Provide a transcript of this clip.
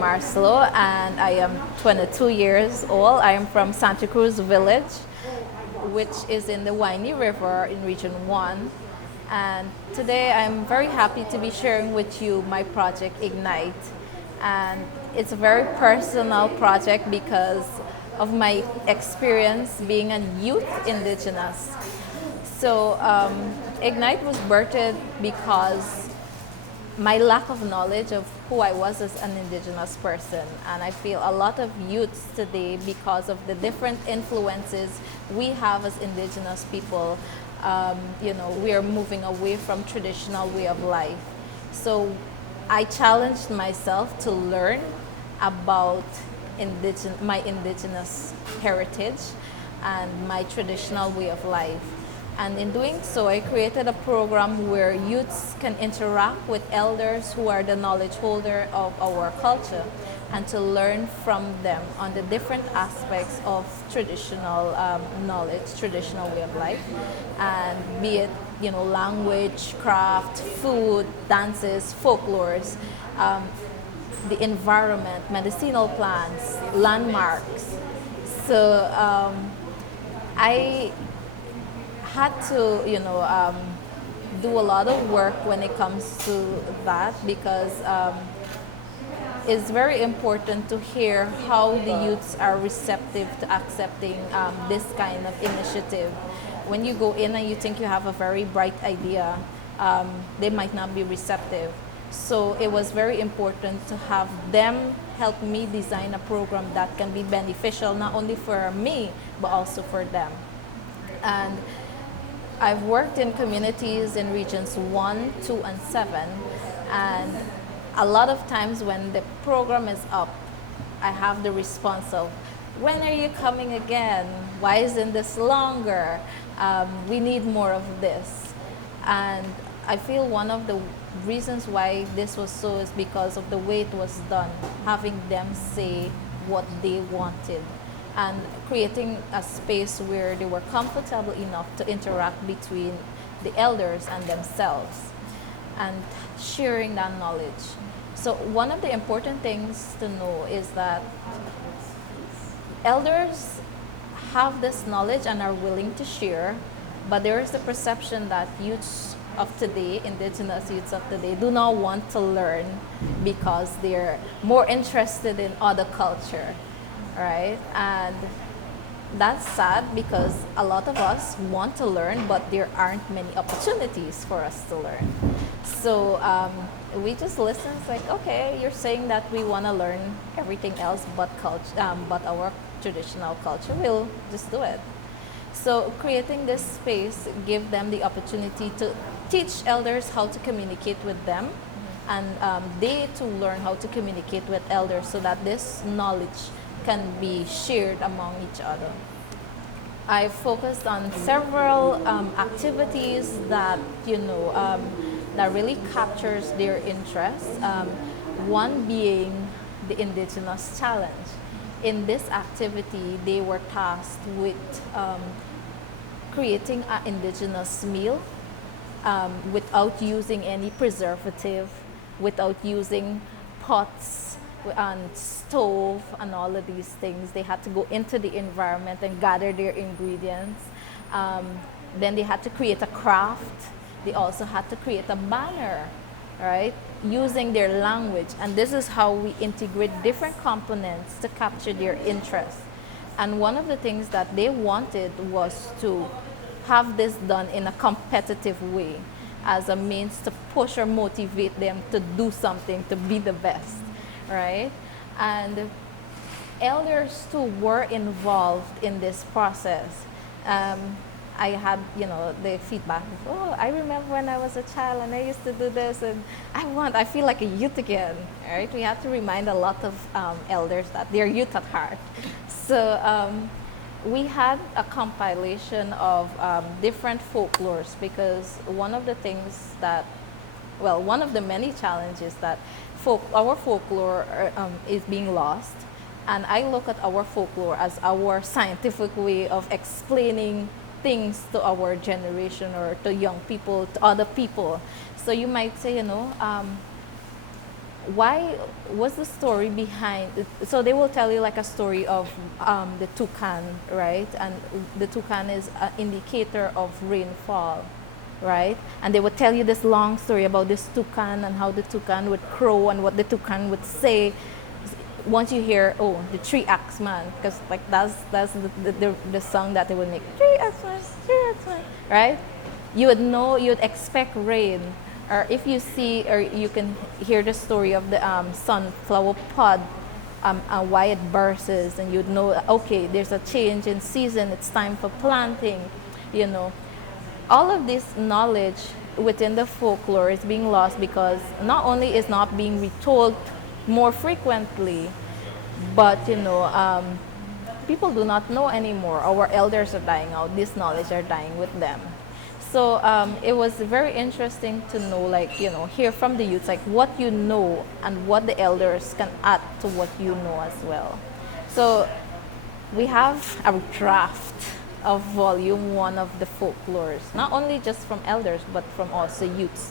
Marslowe, and I am 22 years old. I am from Santa Cruz Village, which is in the Winey River in Region 1. And today I'm very happy to be sharing with you my project Ignite. And it's a very personal project because of my experience being a youth Indigenous. So Ignite was birthed because my lack of knowledge of who I was as an Indigenous person. And I feel a lot of youths today, because of the different influences we have as Indigenous people, we are moving away from traditional way of life. So I challenged myself to learn about my Indigenous heritage and my traditional way of life. And in doing so, I created a program where youths can interact with elders who are the knowledge holder of our culture, and to learn from them on the different aspects of traditional knowledge, traditional way of life, and be it language, craft, food, dances, folklores, the environment, medicinal plants, landmarks. So I had to, do a lot of work when it comes to that, because it's very important to hear how the youths are receptive to accepting this kind of initiative. When you go in and you think you have a very bright idea, they might not be receptive. So it was very important to have them help me design a program that can be beneficial not only for me, but also for them. And I've worked in communities in regions 1, 2, and 7, and a lot of times when the program is up, I have the response of, when are you coming again? Why isn't this longer? We need more of this. And I feel one of the reasons why this was so is because of the way it was done, having them say what they wanted, and creating a space where they were comfortable enough to interact between the elders and themselves, and sharing that knowledge. So one of the important things to know is that elders have this knowledge and are willing to share, but there is the perception that youths of today, Indigenous youths of today, do not want to learn because they're more interested in other culture. Right? And that's sad, because a lot of us want to learn, but there aren't many opportunities for us to learn. So we just listen. It's like, okay, you're saying that we want to learn everything else but but our traditional culture. We'll just do it. So creating this space give them the opportunity to teach elders how to communicate with them, and they to learn how to communicate with elders, so that this knowledge can be shared among each other. I focused on several activities that that really captures their interest. One being the Indigenous Challenge. In this activity, they were tasked with creating an Indigenous meal without using any preservative, without using pots and stove and all of these things. They had to go into the environment and gather their ingredients. Then they had to create a craft. They also had to create a banner, right, using their language. And this is how we integrate different components to capture their interest. And one of the things that they wanted was to have this done in a competitive way, as a means to push or motivate them to do something, to be the best. Right? And elders too were involved in this process. I had, the feedback of, oh, I remember when I was a child and I used to do this, and I feel like a youth again. Right? We have to remind a lot of elders that they're youth at heart. So we had a compilation of different folklores, because one of the things that, one of the many challenges that our folklore is being lost. And I look at our folklore as our scientific way of explaining things to our generation, or to young people, to other people. So you might say, why was the story behind it? So they will tell you like a story of the toucan, right? And the toucan is an indicator of rainfall, right? And they would tell you this long story about this toucan and how the toucan would crow and what the toucan would say. Once you hear, oh, the three axe man, because like that's the song that they would make, three axe man, three axe man, right? You would know, you'd expect rain. Or if you see, or you can hear the story of the sunflower pod, why it bursts, and you'd know, okay, there's a change in season, it's time for planting, you know. All of this knowledge within the folklore is being lost because not only is not being retold more frequently, but people do not know anymore. Our elders are dying out. This knowledge are dying with them. So it was very interesting to know, like, hear from the youths, like what you know and what the elders can add to what you know as well. So we have a draft of volume 1 of the folklores, not only just from elders, but from also youths.